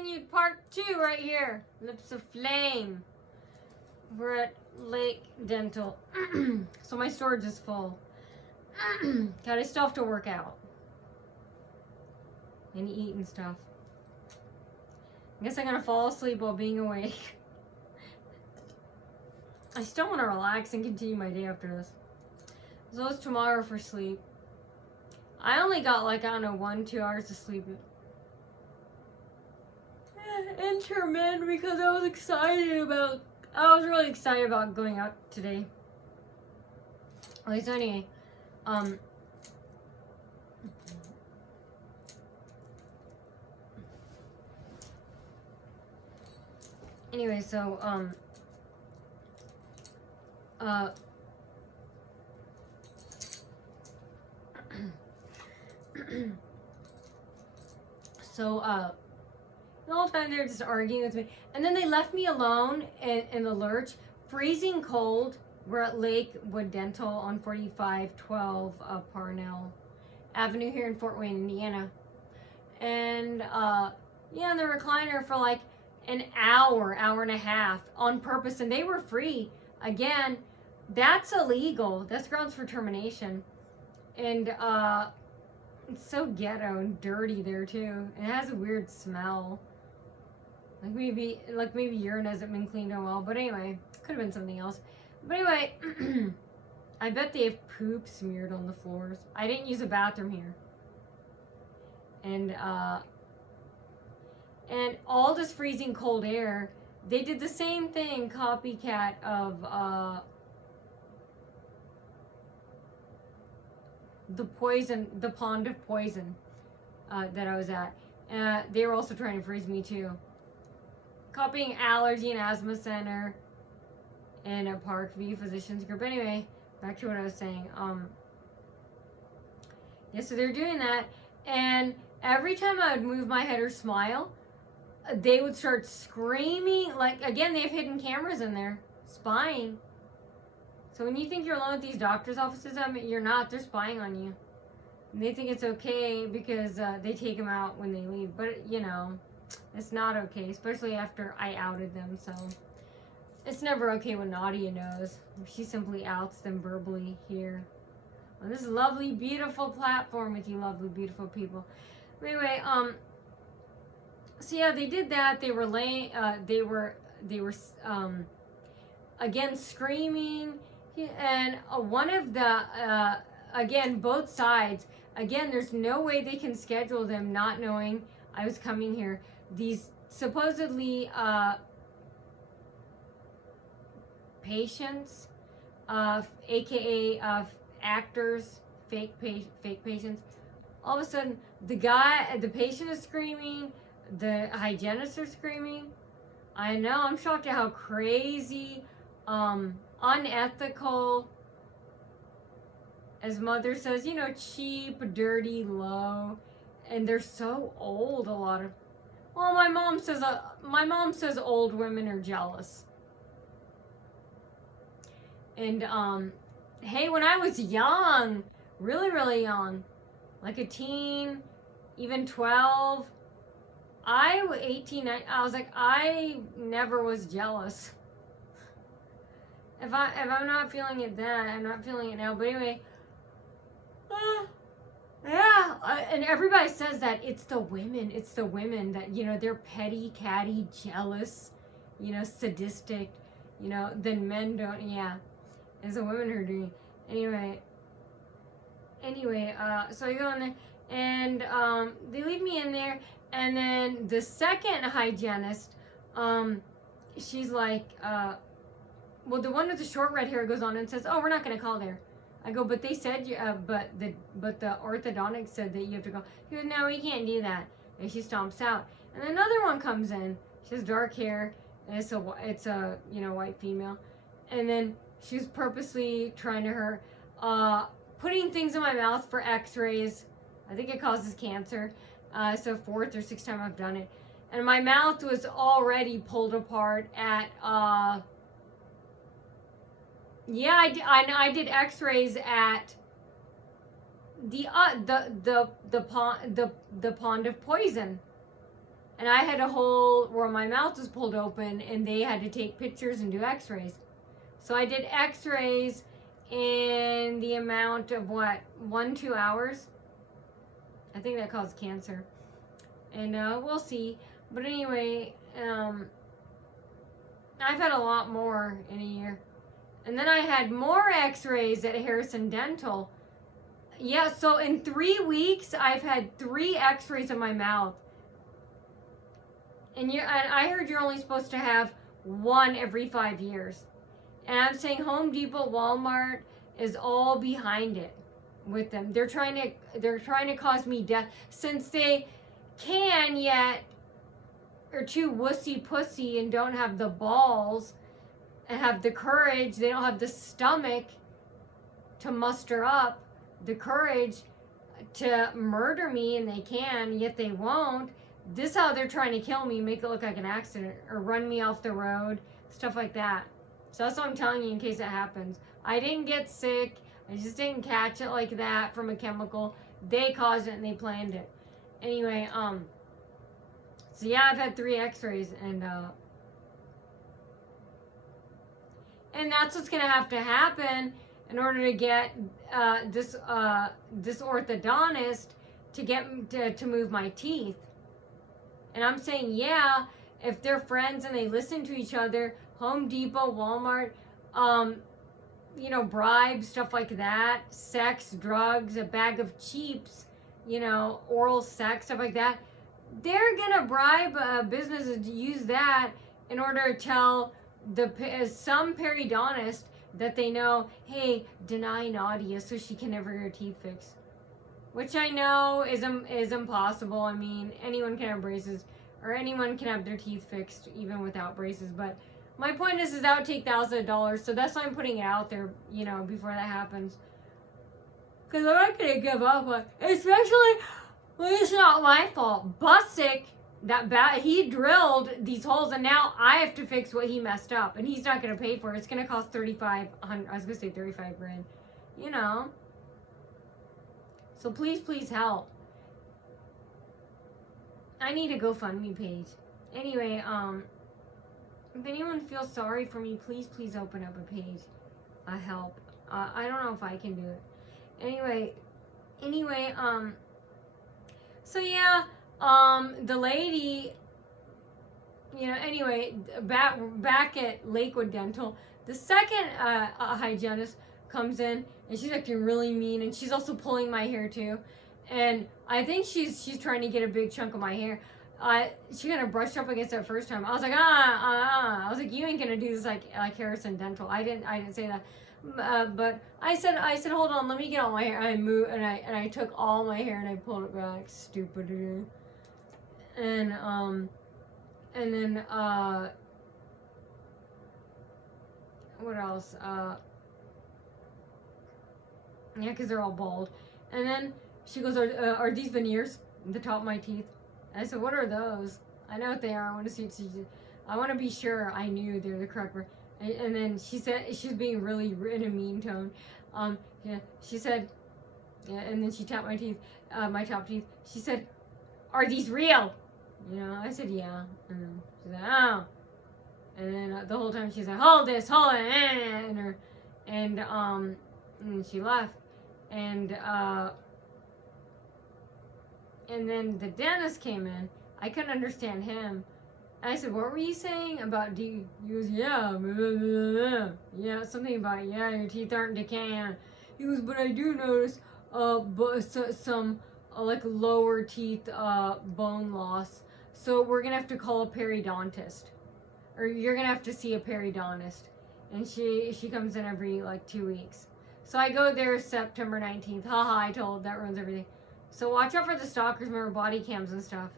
continued part 2 right here. Lips of Flame. We're at Lake Dental. So my storage is full. God, I still have to work out. And eat and stuff. I guess I'm gonna fall asleep while being awake. I still want to relax and continue my day after this. So it's tomorrow for sleep. I only got like, I don't know, 1-2 hours of sleep. Intermittent because I was really excited about going out today. At least anyway. Anyway, so, the whole time they were just arguing with me. And then they left me alone in the lurch, freezing cold. We're at Lakewood Dental on 4512 Parnell Avenue here in Fort Wayne, Indiana. And, in the recliner for like an hour and a half on purpose. And they were free. Again, that's illegal. That's grounds for termination. And, it's so ghetto and dirty there too. It has a weird smell. Like maybe urine hasn't been cleaned in a while. But anyway, could have been something else. But anyway, I bet they have poop smeared on the floors. I didn't use a bathroom here. And all this freezing cold air, they did the same thing, copycat of the pond of poison that I was at. They were also trying to freeze me too. Copying Allergy and Asthma Center and a Parkview Physicians Group. Anyway, back to what I was saying. So they're doing that, and every time I would move my head or smile, they would start screaming. Like, again, they have hidden cameras in there, spying. So when you think you're alone with these doctors' offices, you're not. They're spying on you. And they think it's okay because they take them out when they leave. But, it's not okay, especially after I outed them. So it's never okay when Nadia knows. She simply outs them verbally here on this lovely, beautiful platform with you lovely, beautiful people. Anyway, so yeah, they did that. They were again, screaming. And one of the, again, both sides, again, there's no way they can schedule them not knowing I was coming here. These supposedly patients, aka actors, fake patients, all of a sudden the patient is screaming, the hygienists are screaming. I know, I'm shocked at how crazy, unethical, as Mother says, cheap, dirty, low, and they're so old. A lot of, well, my mom says old women are jealous. And hey, when I was young, really, really young, like a teen, even 12, 18, I was like, I never was jealous. If I'm not feeling it then, I'm not feeling it now. But anyway, and everybody says that it's the women that, they're petty, catty, jealous, sadistic, then men don't, it's the women who are doing it. Anyway, so I go in there, and they leave me in there, and then the second hygienist, she's like, well, the one with the short red hair goes on and says, oh, we're not going to call there. I go, but they said, but the orthodontist said that you have to go. He goes, no, we can't do that. And she stomps out. And another one comes in. She has dark hair, and it's a white female. And then she's purposely trying to putting things in my mouth for x-rays. I think it causes cancer. So 4th or 6th time I've done it. And my mouth was already pulled apart at, I did x-rays at the pond of poison. And I had a hole where my mouth was pulled open, and they had to take pictures and do x-rays. So I did x-rays in the amount of 1-2 hours. I think that caused cancer. And we'll see. But anyway, I've had a lot more in a year. And then I had more x-rays at Harrison Dental. Yeah, so in 3 weeks, I've had 3 x-rays of my mouth. And I heard you're only supposed to have 1 every 5 years. And I'm saying Home Depot, Walmart is all behind it with them. They're trying to cause me death since they can yet are too wussy pussy and don't have the balls and have the courage. They don't have the stomach to muster up the courage to murder me, and they can, yet they won't. This is how they're trying to kill me, make it look like an accident, or run me off the road, stuff like that. So that's what I'm telling you in case it happens. I didn't get sick. I just didn't catch it like that from a chemical. They caused it and they planned it. Anyway, so yeah, I've had 3 x-rays, and that's what's gonna have to happen in order to get this orthodontist to get to move my teeth. And I'm saying, yeah, if they're friends and they listen to each other, Home Depot, Walmart, bribes, stuff like that, sex, drugs, a bag of cheaps, oral sex, stuff like that, they're gonna bribe businesses to use that in order to tell some periodontist that they know, hey, deny Nadia so she can never get her teeth fixed. Which I know is impossible. I mean, anyone can have braces, or anyone can have their teeth fixed even without braces. But my point is that would take thousands of dollars. So that's why I'm putting it out there, before that happens. Because I'm not going to give up on, especially when it's not my fault. Busick, he drilled these holes, and now I have to fix what he messed up. And he's not going to pay for it. It's going to cost $3,500. I was going to say 35 grand. So please help. I need a GoFundMe page. Anyway, if anyone feels sorry for me, please open up a page. Help. I don't know if I can do it. Anyway, so yeah, the lady, back at Lakewood Dental, the second hygienist comes in, and she's acting really mean, and she's also pulling my hair too. And I think she's trying to get a big chunk of my hair. She kind of brushed up against it first time. I was like, I was like, you ain't gonna do this like Harrison Dental. I didn't say that. But I said, hold on, let me get all my hair. I moved, and I took all my hair and I pulled it back. Stupid. And then what else? Yeah, because they're all bald. And then she goes, are these veneers at the top of my teeth? And I said, what are those? I know what they are. I want to see. I want to be sure I knew they're the correct word. And then she said, she's being really in a mean tone. She said, and then she tapped my teeth, my top teeth. She said, are these real? I said, yeah. And then she said, oh. And then the whole time she's like, hold it, and she left. And then the dentist came in. I couldn't understand him. I said, what were you saying about He goes, yeah, blah, blah, blah. Yeah, something about, your teeth aren't decaying. He goes, but I do notice some like lower teeth bone loss. So we're gonna have to call a periodontist, or you're gonna have to see a periodontist. And she comes in every 2 weeks. So I go there September 19th. Haha, I told, that ruins everything. So watch out for the stalkers, remember body cams and stuff.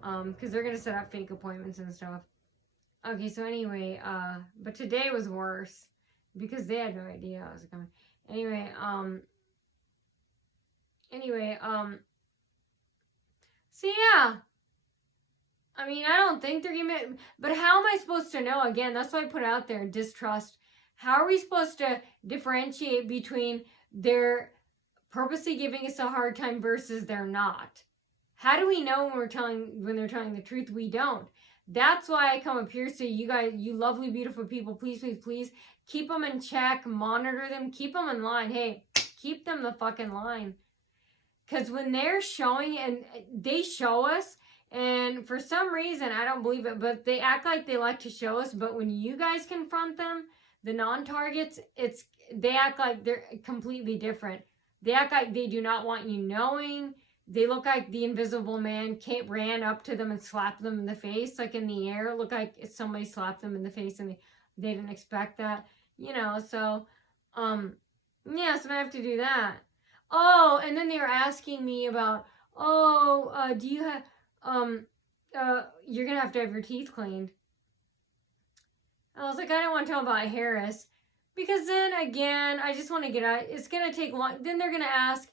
Because they're going to set up fake appointments and stuff. Okay, so anyway, but today was worse. Because they had no idea I was coming. Anyway, so yeah. I mean, I don't think they're going to, but how am I supposed to know? Again, that's why I put out there, distrust. How are we supposed to differentiate between they're purposely giving us a hard time versus they're not? How do we know when they're telling the truth? We don't. That's why I come up here. So you guys, you lovely, beautiful people, please, please, please keep them in check, monitor them, keep them in line. Hey, keep them the fucking line. Because when they're showing, and they show us, and for some reason, I don't believe it, but they act like they like to show us. But when you guys confront them, the non-targets, they act like they're completely different. They act like they do not want you knowing. They look like the Invisible Man ran up to them and slapped them in the face, like in the air. It looked like somebody slapped them in the face and they didn't expect that. So, yeah, so I have to do that. Oh, and then they were asking me about, do you have, you're going to have your teeth cleaned. I was like, I don't want to tell about Harris. Because then, again, I just want to get out. It's going to take long. Then they're going to ask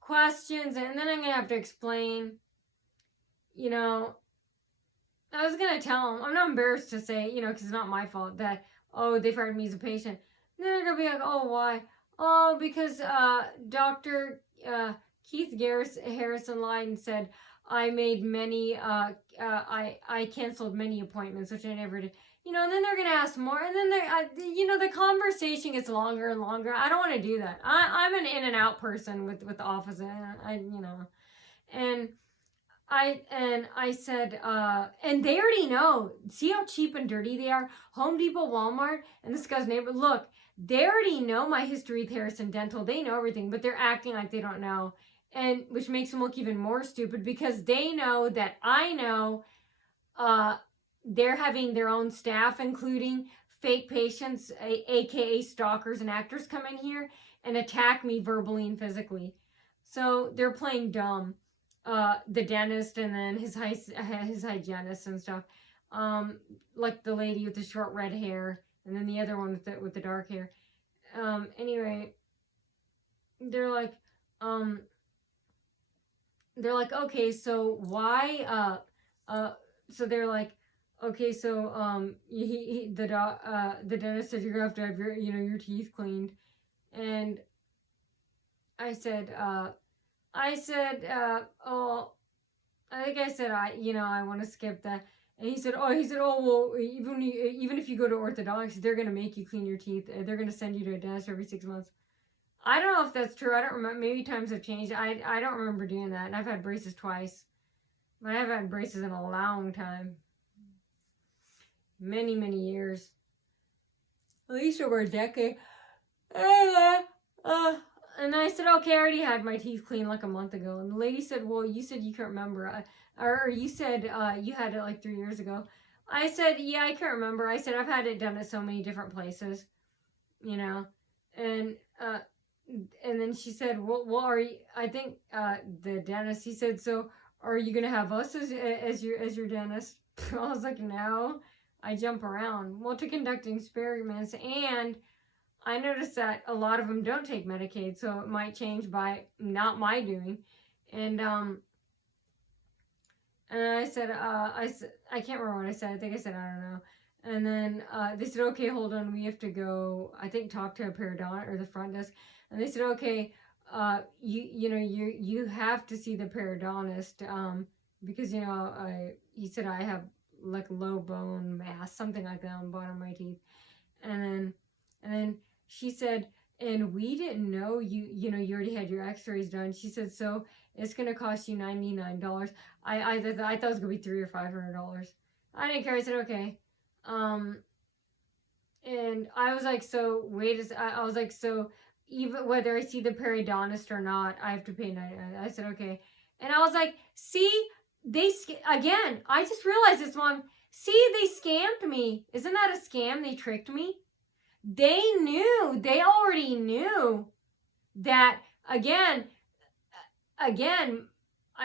questions, and then I'm going to have to explain. I was going to tell them. I'm not embarrassed to say, because it's not my fault that, they fired me as a patient. And then they're going to be like, oh, why? Oh, because Dr. Keith Harrison lied and said I made many, I canceled many appointments, which I never did. And then they're going to ask more. And then, the conversation gets longer and longer. I don't want to do that. I'm an in and out person with the office. And I said, and they already know. See how cheap and dirty they are? Home Depot, Walmart, and this guy's neighbor. Look, they already know my history with Harrison Dental. They know everything, but they're acting like they don't know. And which makes them look even more stupid because they know that I know they're having their own staff, including fake patients, aka stalkers and actors, come in here and attack me verbally and physically. So they're playing dumb. The dentist and then his hygienist and stuff. Like the lady with the short red hair, and then the other one with the dark hair. Anyway, they're like, okay, so why? So they're like, okay, so the dentist said you're gonna have to have your teeth cleaned, and I said, I think I said I want to skip that. And he said, well, even if you go to orthodontics, they're going to make you clean your teeth. They're going to send you to a dentist every 6 months. I don't know if that's true. I don't remember. Maybe times have changed. I don't remember doing that. And I've had braces twice. But I haven't had braces in a long time. Many, many years. At least over a decade. And I said, okay, I already had my teeth cleaned like a month ago. And the lady said, well, you said you can't remember. Or you said you had it like 3 years ago. I said, yeah, I can't remember. I said, I've had it done at so many different places, And then she said, well, are you, I think the dentist, he said, so are you going to have us as your dentist? I was like, no, I jump around. Well, to conducting experiments, and I noticed that a lot of them don't take Medicaid, so it might change by not my doing. And I said, I can't remember what I said. I think I said, I don't know. And then they said, okay, hold on. We have to go, I think, talk to a periodontist or the front desk. And they said, okay, you have to see the periodontist because, he said I have like low bone mass, something like that on the bottom of my teeth. And then she said, and we didn't know you already had your x-rays done. She said, so it's going to cost you $99. I thought it was going to be $300 or $500. I didn't care. I said, okay. And I was like, so I was like, so even whether I see the periodontist or not, I have to pay $99. I said, okay. And I was like, see, again, I just realized this, Mom. See, they scammed me. Isn't that a scam? They tricked me. They already knew that, again, I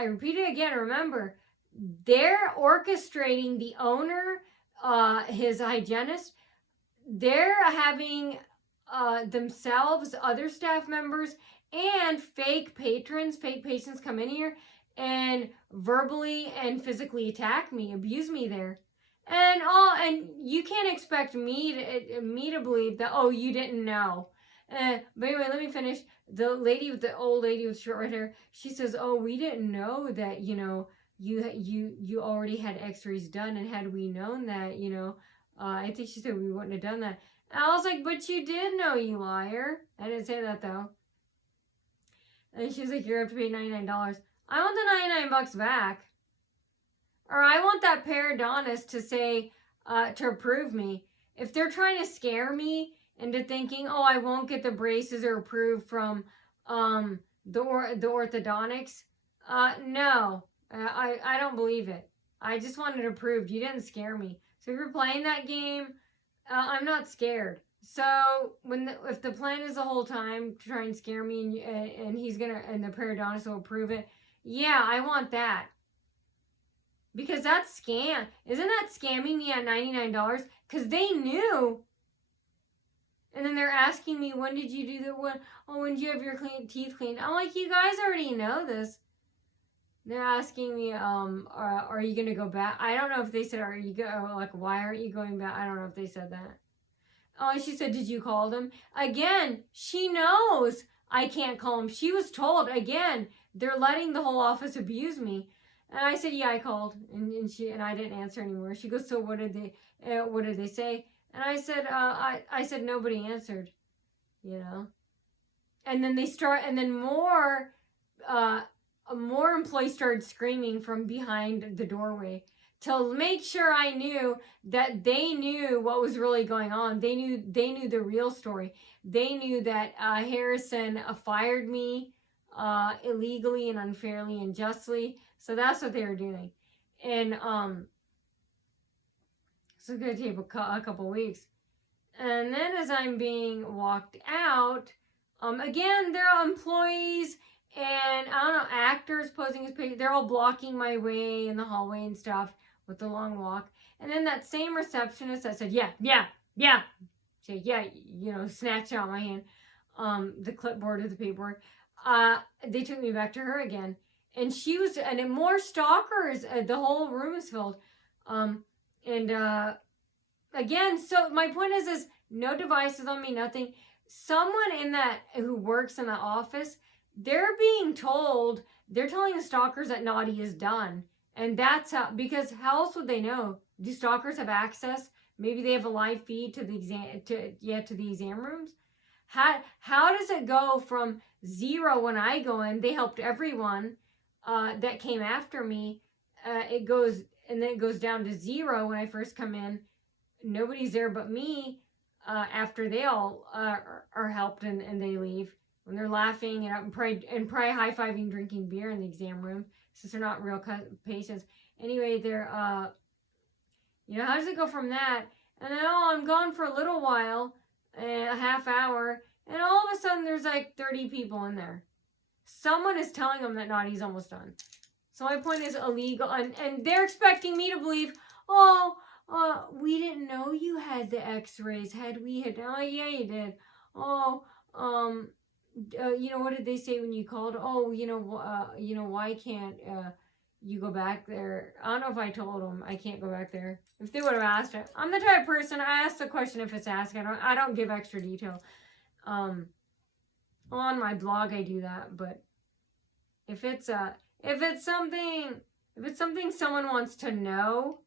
repeat it again, remember, they're orchestrating the owner, his hygienist, they're having themselves, other staff members, and fake patients come in here and verbally and physically attack me, abuse me there. And you can't expect me to believe that, you didn't know. But anyway, let me finish. the old lady with short hair, she says, "Oh, we didn't know that, you already had x-rays done, and had we known that, I think she said we wouldn't have done that." And I was like, "But you did know, you liar." I didn't say that though. And she's like, "You're up to pay $99. I want the $99 back. Or I want that periodontist to say, to approve me. If they're trying to scare me into thinking, oh, I won't get the braces or approved from the orthodontics, no, I don't believe it. I just want it approved. You didn't scare me. So if you're playing that game, I'm not scared. So if the plan is the whole time to try and scare me, and the periodontist will approve it, yeah, I want that. Because that's scam. Isn't that scamming me at $99? Because they knew. And then they're asking me, when did you do the one? Oh, when did you have your teeth cleaned? I'm like, you guys already know this. They're asking me, are you gonna go back? I don't know if they said, why aren't you going back? I don't know if they said that. Oh, and she said, did you call them? Again, she knows I can't call them. She was told, again, they're letting the whole office abuse me. And I said, yeah, I called, and I didn't answer anymore. She goes, so what did they say? And I said, I said nobody answered, And then more employees started screaming from behind the doorway to make sure I knew that they knew what was really going on. They knew the real story. They knew that Harrison fired me illegally and unfairly and justly. So that's what they were doing. And so it's going to take a couple weeks. And then as I'm being walked out, again, there are employees and, I don't know, actors posing as patients. They're all blocking my way in the hallway and stuff with the long walk. And then that same receptionist that said, yeah. Say, yeah, snatched out my hand, the clipboard of the paperwork. They took me back to her again. And and more stalkers. The whole room is filled. Again, so my point is no devices on me, nothing. Someone who works in the office, they're telling the stalkers that naughty is done. And that's because how else would they know? Do stalkers have access? Maybe they have a live feed to the exam rooms. How does it go from 0 when I go in? They helped everyone that came after me. It goes down to 0 when I first come in. Nobody's there but me after they all are helped and they leave. When they're laughing and probably high-fiving, drinking beer in the exam room, since they're not real patients. Anyway, they're, how does it go from that? And then, I'm gone for a little while, a half hour, and all of a sudden there's like 30 people in there. Someone is telling them that naughty's almost done. So my point is illegal, and they're expecting me to believe, we didn't know you had the x-rays. Oh, yeah, you did. What did they say when you called? Oh, why can't you go back there? I don't know if I told them I can't go back there. If they would have asked it. I'm the type of person, I ask the question if it's asked. I don't give extra detail. On my blog I do that, but if it's something someone wants to know,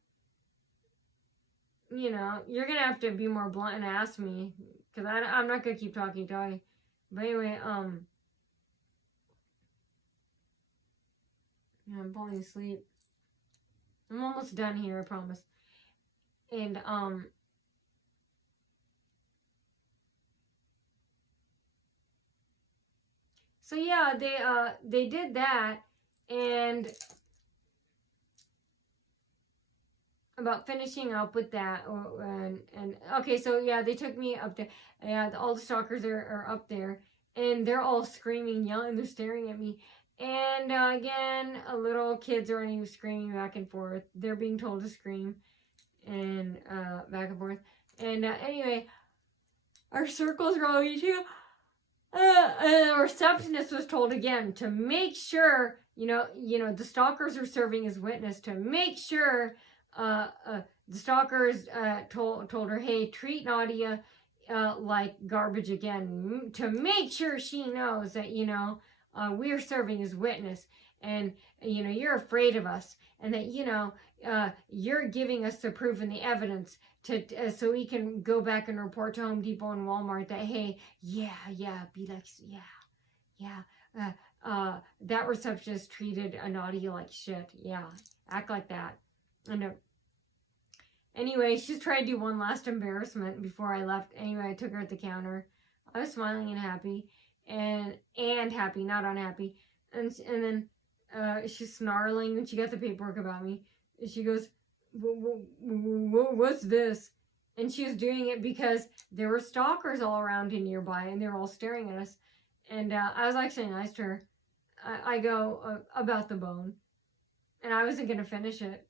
you're gonna have to be more blunt and ask me, because I'm not gonna keep talking. But anyway, I'm falling asleep. I'm almost done here, I promise. And so yeah, they did that, and about finishing up with that, and okay, so yeah, they took me up there. Yeah, all the stalkers are up there, and they're all screaming, yelling, they're staring at me. And again, little kids are running, screaming back and forth. They're being told to scream, and back and forth. And anyway, our circle's going too. The receptionist was told again to make sure, the stalkers are serving as witness, to make sure the stalkers told her, hey, treat Nadia like garbage again, to make sure she knows that, we're serving as witness, and, you're afraid of us, and that, you're giving us the proof and the evidence so we can go back and report to Home Depot and Walmart that, hey, be like, that receptionist treated a naughty like shit. Yeah, act like that. And anyway, she's tried to do one last embarrassment before I left. Anyway, I took her at the counter. I was smiling and happy, and happy, not unhappy. And then she's snarling when she got the paperwork about me. And she goes, "What's this?" And she was doing it because there were stalkers all around and nearby, and they were all staring at us. And I was actually nice to her. I go, about the bone. And I wasn't going to finish it.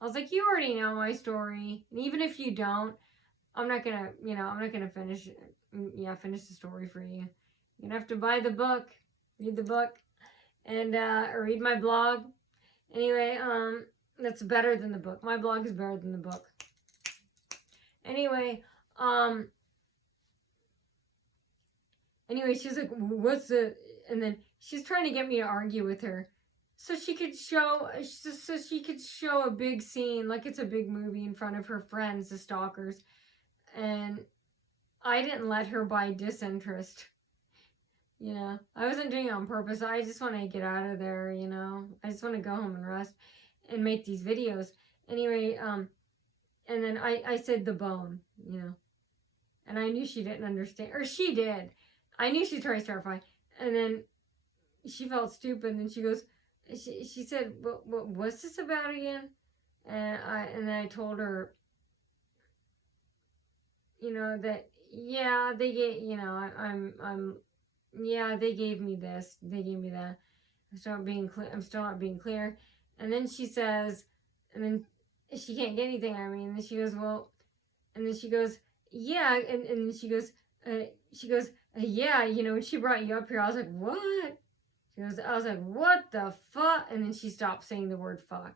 I was like, you already know my story. And even if you don't, I'm not going to finish the story for you. You're going to have to buy the book, read the book, and read my blog. Anyway, that's better than the book. My blog is better than the book. Anyway, she's like, what's the... And then she's trying to get me to argue with her. So she could show a big scene, like it's a big movie, in front of her friends, the stalkers. And I didn't let her by disinterest. I wasn't doing it on purpose. I just want to get out of there, I just want to go home and rest and make these videos. Anyway, and then I said the bone, and I knew she didn't understand, or she did. I knew she'd try to start a fight. And then she felt stupid, and she goes, she said, what's this about again? And then I told her, that, they gave, they gave me this, they gave me that. I'm still not being clear. And then she says, and then she can't get anything out of me. And then she goes, and then she goes, yeah. And then she goes, when she brought you up here, I was like, what? I was like, what the fuck? And then she stopped saying the word fuck.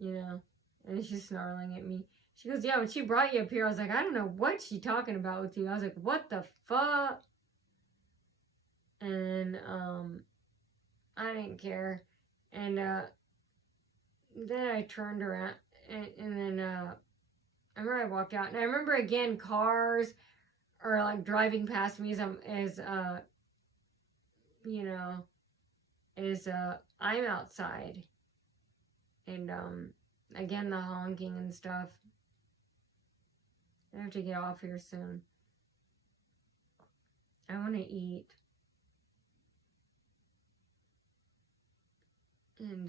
And then she's snarling at me. She goes, yeah, when she brought you up here, I was like, I don't know what she's talking about with you. I was like, what the fuck? And, I didn't care. And, then I turned around, and then, I remember I walked out. And I remember, again, cars are, like, driving past me as I'm outside. And, again, the honking and stuff. I have to get off here soon. I want to eat. And,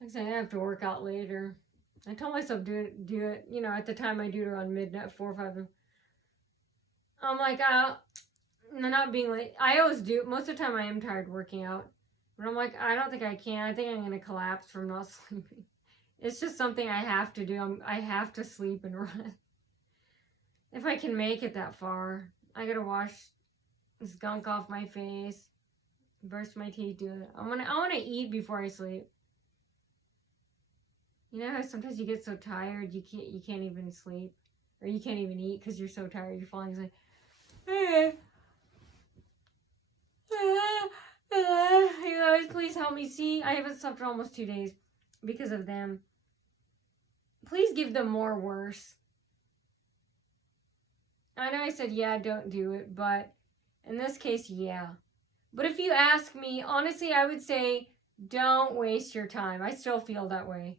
like I said, I have to work out later. I told myself do it, at the time I do it around midnight, 4 or 5. I'm like, I'm not being late. I always do. Most of the time I am tired working out. But I'm like, I don't think I can. I think I'm going to collapse from not sleeping. It's just something I have to do. I have to sleep and run. If I can make it that far. I got to wash this gunk off my face. Brush my teeth, do it. I want to eat before I sleep. You know how sometimes you get so tired you can't even sleep, or you can't even eat because you're so tired. You're falling asleep. You guys, please help me. See, I haven't slept for almost 2 days because of them. Please give them more worse. I know I said, yeah, don't do it, but in this case, yeah. But if you ask me, honestly, I would say, don't waste your time. I still feel that way.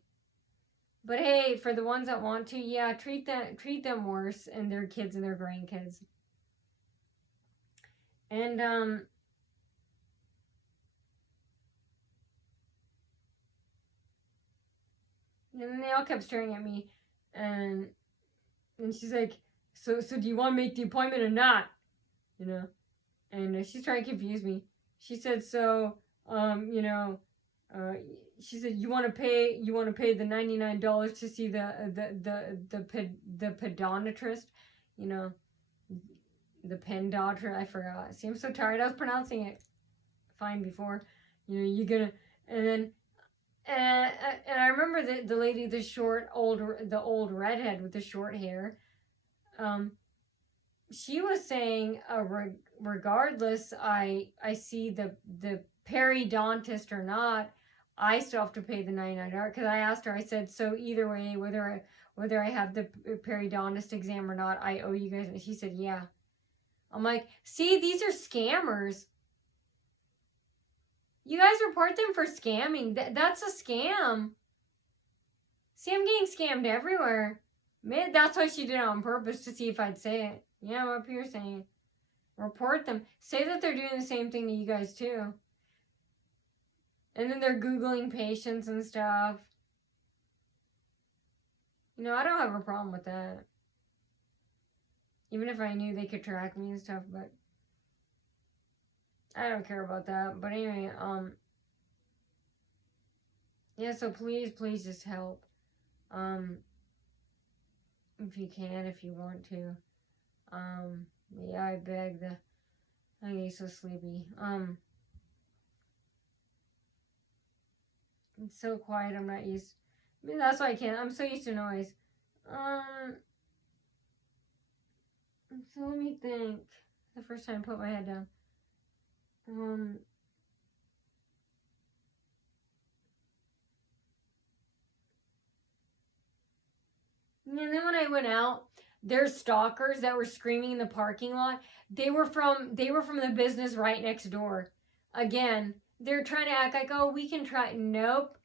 But hey, for the ones that want to, yeah, treat them worse, and their kids and their grandkids. And, and then they all kept staring at me, and she's like, so do you want to make the appointment or not? And she's trying to confuse me. She said, she said, you want to pay the $99 to see the pediometrist, the pen doctor. I forgot. See, I'm so tired. I was pronouncing it fine before. You're gonna, and then, and I remember the lady, the old redhead with the short hair. she was saying, regardless, I see the periodontist or not, I still have to pay the $99. Because I asked her, I said, so either way, whether I have the periodontist exam or not, I owe you guys. And she said, yeah. I'm like, see, these are scammers. You guys report them for scamming. That's a scam. See, I'm getting scammed everywhere. That's why she did it on purpose, to see if I'd say it. Yeah, I'm up here saying it. Report them. Say that they're doing the same thing to you guys too. And then they're Googling patients and stuff. You know, I don't have a problem with that. Even if I knew they could track me and stuff, but I don't care about that. But anyway, yeah, so please just help. If you can, if you want to. Yeah, I beg the. I get so sleepy. It's so quiet. I'm not used. I mean, that's why I can't. I'm so used to noise. So let me think. The first time I put my head down. And then when I went out, there's stalkers that were screaming in the parking lot. They were from the business right next door. Again, they're trying to act like, oh, we can try. Nope.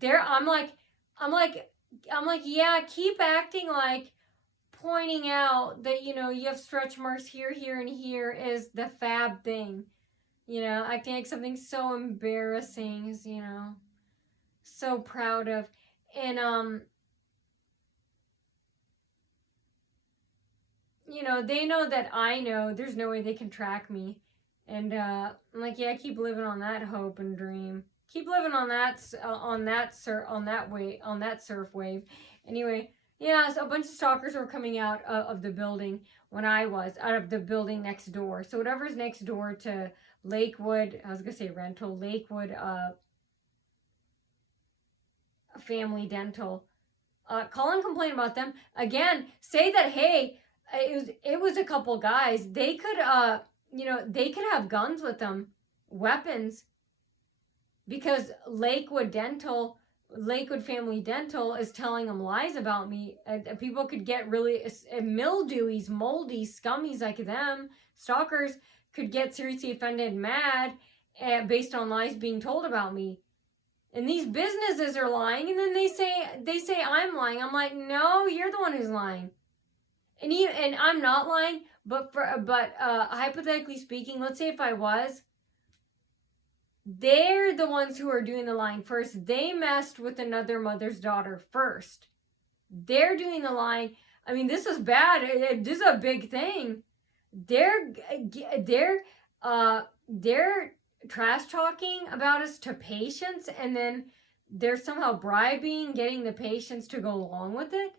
I'm like, yeah, keep acting like pointing out that, you know, you have stretch marks here, here, and here is the fab thing. You know, acting like something so embarrassing is, you know, so proud of. And, you know, they know that I know there's no way they can track me. And I'm like, yeah, keep living on that hope and dream. Keep living on that surf wave. Anyway, yeah, so a bunch of stalkers were coming out of the building when I was out of the building next door. So whatever's next door to Lakewood, I was gonna say rental, Lakewood Family Dental. Call and complain about them. Again, say that, hey, it was a couple guys. They could you know, they could have guns with them, weapons, because Lakewood Family Dental is telling them lies about me. People could get really mildewies, moldy, scummies like them. Stalkers could get seriously offended and mad based on lies being told about me. And these businesses are lying, and then they say I'm lying. I'm like, no, you're the one who's lying. And I'm not lying, but hypothetically speaking, let's say if I was, they're the ones who are doing the lying first. They messed with another mother's daughter first. They're doing the lying. I mean, this is bad. This is a big thing. They're trash talking about us to patients, and then they're somehow bribing, getting the patients to go along with it.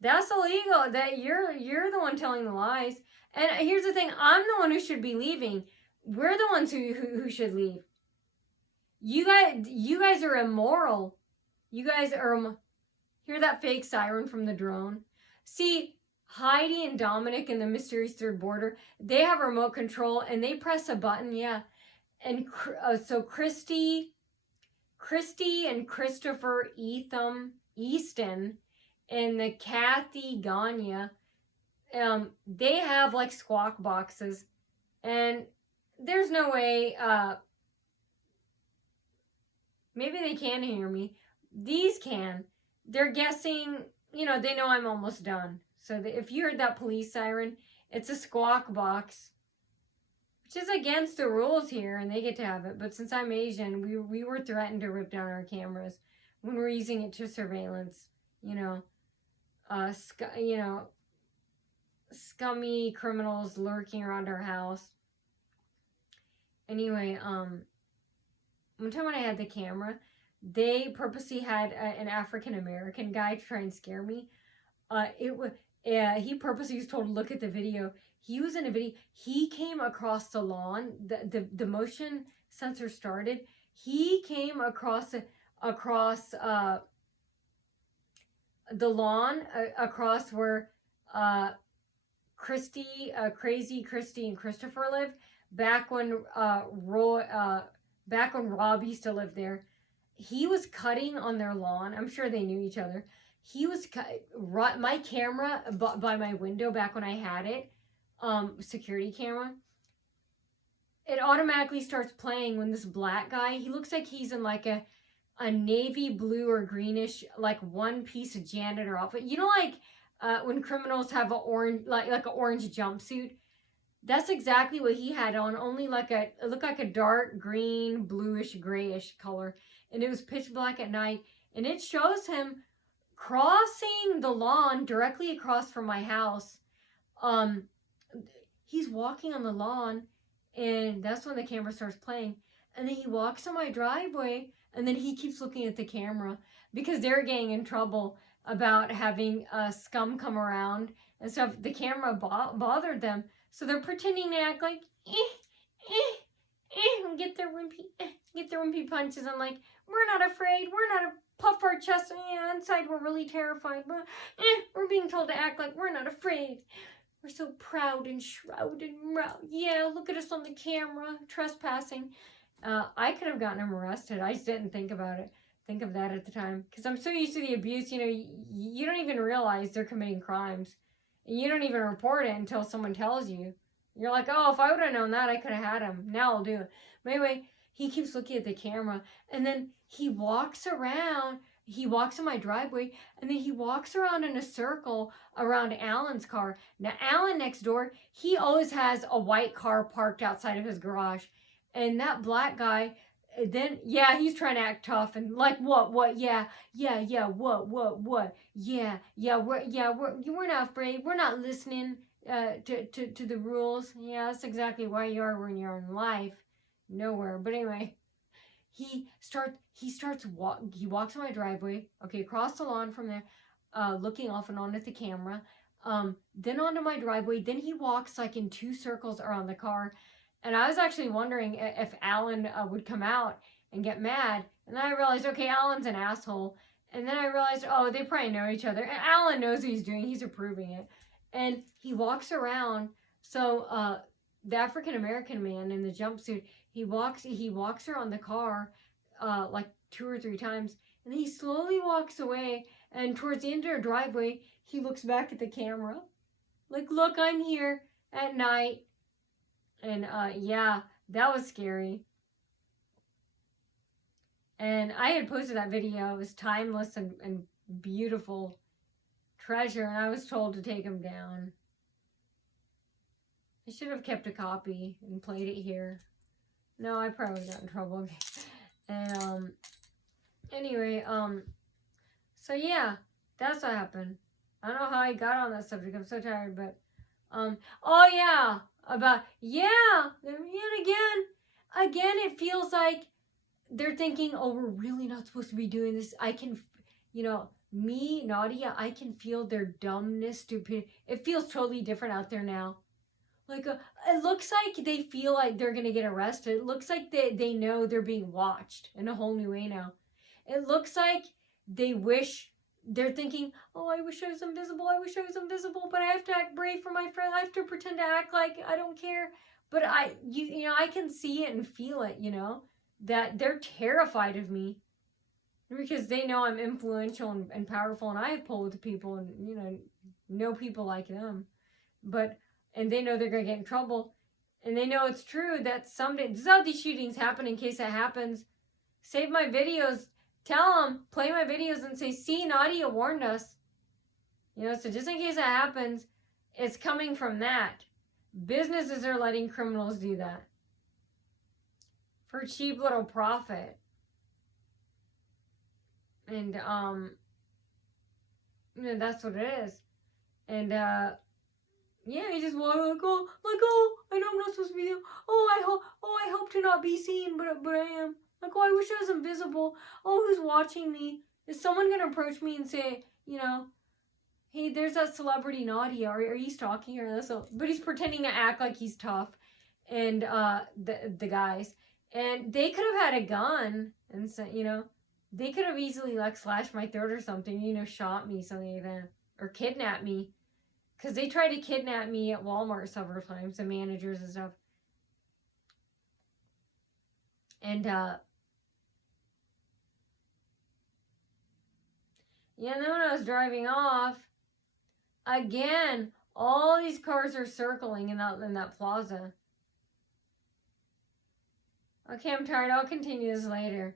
That's illegal. That you're the one telling the lies. And here's the thing, I'm the one who should be leaving. We're the ones who should leave. You guys are immoral. You guys are. Hear that fake siren from the drone? See, Heidi and Dominic in the Mysterious Third Border, they have remote control and they press a button, yeah. And so Christy and Christopher Easton and the Kathy Gagne, they have like squawk boxes, and there's no way, maybe they can hear me. These can. They're guessing, you know, they know I'm almost done. So if you heard that police siren, it's a squawk box, which is against the rules here, and they get to have it. But since I'm Asian, we were threatened to rip down our cameras when we're using it to surveillance. You know, scummy criminals lurking around our house. Anyway, one time when I had the camera, they purposely had an African American guy try and scare me. He purposely was told to look at the video. He was in a video. He came across the lawn. The motion sensor started. He came across the lawn, across where Crazy Christy and Christopher lived back when back when Rob used to live there. He was cutting on their lawn. I'm sure they knew each other. He was my camera by my window back when I had it, security camera. It automatically starts playing when this black guy. He looks like he's in like a navy blue or greenish, like one piece of janitor outfit. You know, like when criminals have a orange, like an orange jumpsuit. That's exactly what he had on. Only like it looked like a dark green, bluish, grayish color, and it was pitch black at night. And it shows him crossing the lawn directly across from my house. He's walking on the lawn, and that's when the camera starts playing. And then he walks on my driveway, and then he keeps looking at the camera because they're getting in trouble about having scum come around and stuff. The camera bothered them, so they're pretending to act like and get their wimpy punches. I'm like, we're not afraid. We're not puff our chest. Yeah, inside we're really terrified, but we're being told to act like we're not afraid. We're so proud and shrouded. Yeah, look at us on the camera, trespassing. I could have gotten him arrested. I just didn't think of that at the time. Because I'm so used to the abuse, you know, you don't even realize they're committing crimes. And you don't even report it until someone tells you. You're like, oh, if I would have known that, I could have had him. Now I'll do it. But anyway, he keeps looking at the camera. And then he walks around. He walks in my driveway. And then he walks around in a circle around Alan's car. Now, Alan next door, he always has a white car parked outside of his garage. And that black guy, then, yeah, he's trying to act tough and like, what, yeah, what, yeah, we're not afraid, we're not listening to the rules. Yeah, that's exactly why you are when you're in life, nowhere. But anyway, he walks on my driveway, okay, across the lawn from there, looking off and on at the camera, then onto my driveway, then he walks like in 2 circles around the car. And I was actually wondering if Alan would come out and get mad. And then I realized, okay, Alan's an asshole. And then I realized, oh, they probably know each other. And Alan knows what he's doing. He's approving it. And he walks around. So the African-American man in the jumpsuit, he walks around the car like 2 or 3 times. And then he slowly walks away. And towards the end of the driveway, he looks back at the camera. Like, look, I'm here at night. And yeah, that was scary. And I had posted that video. It was timeless and beautiful treasure. And I was told to take him down. I should have kept a copy and played it here. No, I probably got in trouble. And anyway, so yeah, that's what happened. I don't know how I got on that subject. I'm so tired, but oh yeah. Again, it feels like they're thinking, oh, we're really not supposed to be doing this. I can, me, Nadia, I can feel their dumbness, stupidity. It feels totally different out there now. Like, it looks like they feel like they're going to get arrested. It looks like they know they're being watched in a whole new way now. It looks like they're thinking, oh, I wish I was invisible. But I have to act brave for my friend. I have to pretend to act like I don't care. But I can see it and feel it, that they're terrified of me because they know I'm influential and powerful, and I have pull with people and, know people like them. And they know they're going to get in trouble. And they know it's true that someday, this is how these shootings happen in case it happens. Save my videos. Tell them, play my videos and say, see, Nadia warned us. So just in case that happens, it's coming from that. Businesses are letting criminals do that. For cheap little profit. And, that's what it is. And, yeah, he just walked like, oh, I know I'm not supposed to be there. I hope to not be seen, but I am. Like, oh, I wish I was invisible. Oh, who's watching me? Is someone going to approach me and say, hey, there's that celebrity Nadia. Are you stalking her? But he's pretending to act like he's tough. And the guys. And they could have had a gun. And, so, they could have easily, like, slashed my throat or something. Shot me, something like that. Or kidnapped me. Because they tried to kidnap me at Walmart several times, the managers and stuff. And, then when I was driving off, again, all these cars are circling in that plaza. Okay, I'm tired. I'll continue this later.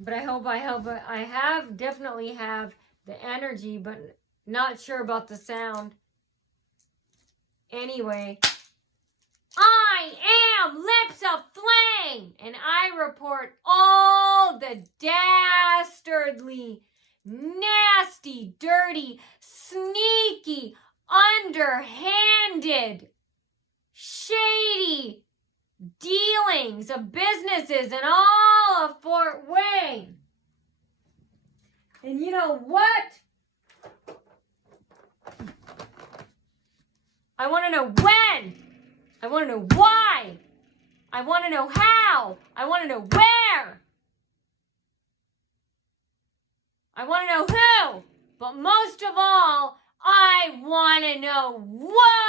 But I definitely have the energy, but not sure about the sound. Anyway, I am Lips of Flame, and I report all the dastardly, nasty, dirty, sneaky, underhanded, shady dealings of businesses in all of Fort Wayne. And you know what? I want to know when. I want to know why. I want to know how. I want to know where. I want to know who. But most of all, I want to know why.